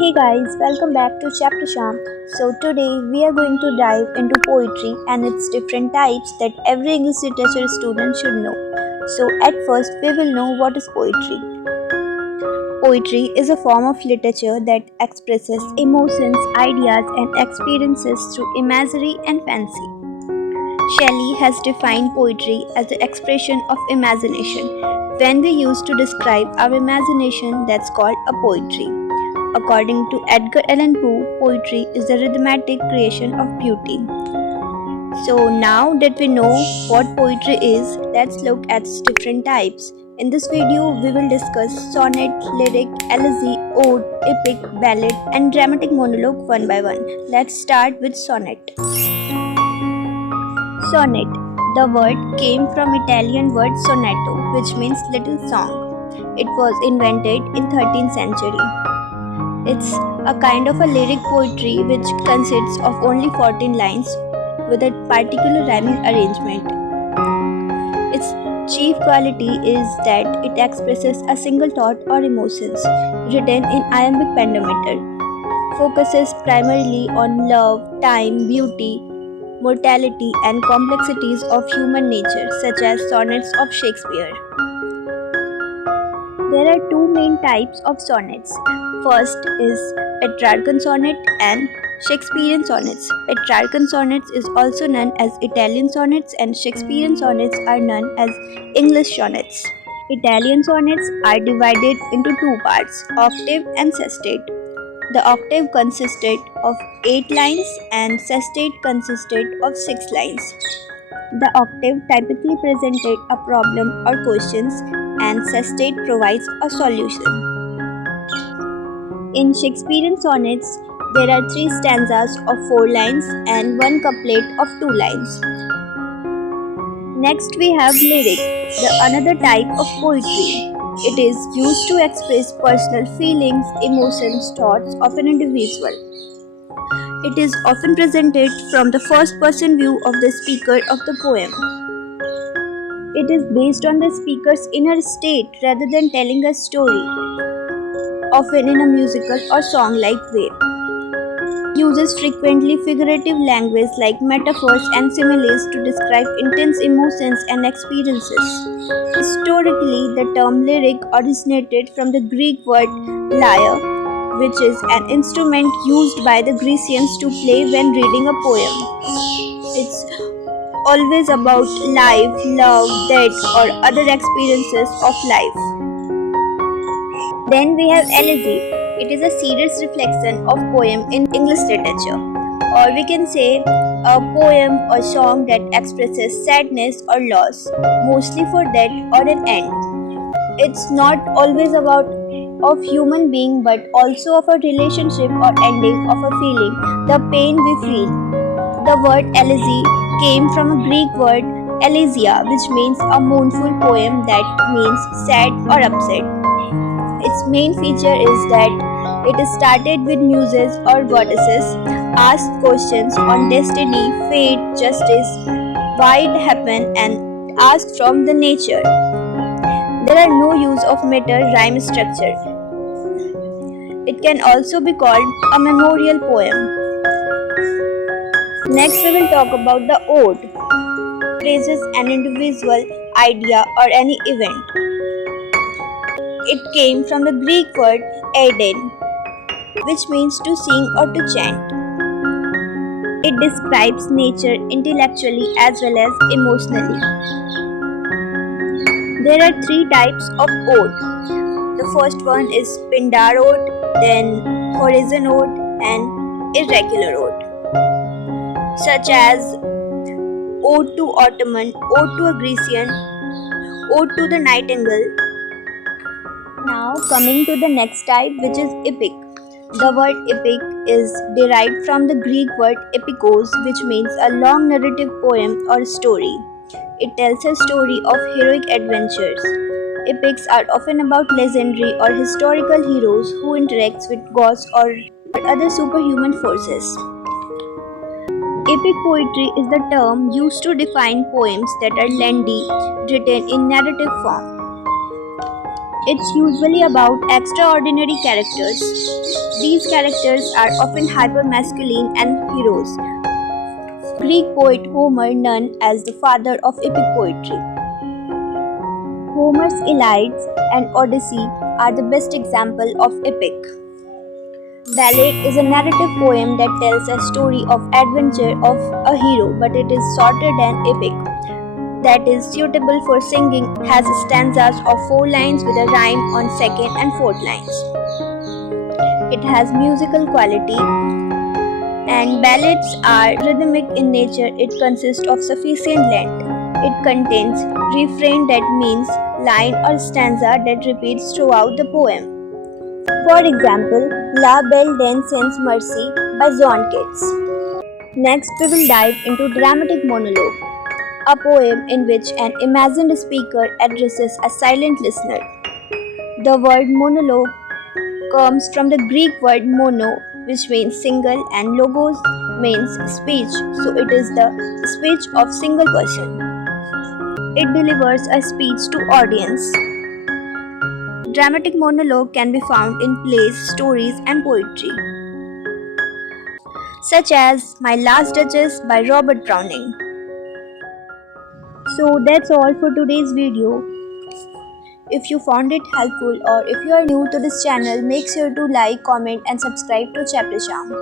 Hey guys, welcome back to Chapter Sham. So today we are going to dive into poetry and its different types that every English literature student should know. So at first we will know what is poetry. Poetry is a form of literature that expresses emotions, ideas and experiences through imagery and fancy. Shelley has defined poetry as the expression of imagination. When we use to describe our imagination, that's called a poetry. According to Edgar Allan Poe, poetry is the rhythmic creation of beauty. So now that we know what poetry is, let's look at its different types. In this video, we will discuss sonnet, lyric, elegy, ode, epic, ballad, and dramatic monologue one by one. Let's start with sonnet. Sonnet. The word came from Italian word sonetto, which means little song. It was invented in 13th century. It's a kind of a lyric poetry which consists of only 14 lines with a particular rhyming arrangement. Its chief quality is that it expresses a single thought or emotions written in iambic pentameter, focuses primarily on love, time, beauty, mortality and complexities of human nature such as sonnets of Shakespeare. There are two main types of sonnets. First is Petrarchan sonnet and Shakespearean sonnets. Petrarchan sonnets is also known as Italian sonnets and Shakespearean sonnets are known as English sonnets. Italian sonnets are divided into two parts, octave and sestet. The octave consisted of 8 lines and sestet consisted of 6 lines. The octave typically presented a problem or questions and sestet provides a solution. In Shakespearean sonnets, there are 3 stanzas of 4 lines and 1 couplet of 2 lines. Next we have lyric, the another type of poetry. It is used to express personal feelings, emotions, thoughts of an individual. It is often presented from the first person view of the speaker of the poem. It is based on the speaker's inner state rather than telling a story, often in a musical or song-like way. It uses frequently figurative language like metaphors and similes to describe intense emotions and experiences. Historically, the term lyric originated from the Greek word lyre, which is an instrument used by the Grecians to play when reading a poem. It's always about life, love, death, or other experiences of life. Then we have elegy. It is a serious reflection of poem in English literature, or we can say a poem or song that expresses sadness or loss, mostly for death or an end. It's not always about of human being but also of a relationship or ending of a feeling, the pain we feel. The word elegy came from a Greek word elegia, which means a mournful poem that means sad or upset. Its main feature is that it is started with muses or goddesses asked questions on destiny, fate, justice, why it happened, and asked from the nature. There are no use of meter rhyme structure. It can also be called a memorial poem. Next, we will talk about the ode. Praises an individual, idea, or any event. It came from the Greek word eiden, which means to sing or to chant. It describes nature intellectually as well as emotionally. There are 3 types of ode. The first one is Pindar ode, then Horizon ode, and irregular ode, such as Ode to Ottoman, Ode to a Grecian, Ode to the Nightingale. Now coming to the next type, which is epic. The word epic is derived from the Greek word epikos, which means a long narrative poem or story. It tells a story of heroic adventures. Epics are often about legendary or historical heroes who interacts with gods or other superhuman forces. Epic poetry is the term used to define poems that are lengthy, written in narrative form. It's usually about extraordinary characters. These characters are often hypermasculine and heroes. Greek poet Homer, known as the father of epic poetry. Homer's Iliad and Odyssey are the best example of epic. Ballad is a narrative poem that tells a story of adventure of a hero, but it is shorter than epic. That is suitable for singing, has stanzas of 4 lines with a rhyme on second and fourth lines. It has musical quality, and ballads are rhythmic in nature. It consists of sufficient length. It contains refrain, that means line or stanza that repeats throughout the poem. For example, La Belle Dame Sends Mercy by John Keats. Next, we will dive into dramatic monologue, a poem in which an imagined speaker addresses a silent listener. The word monologue comes from the Greek word mono, which means single, and logos means speech, so it is the speech of single person. It delivers a speech to audience. Dramatic monologue can be found in plays, stories, and poetry, such as My Last Duchess by Robert Browning. So that's all for today's video. If you found it helpful or if you are new to this channel, make sure to like, comment and subscribe to Chapter Charm.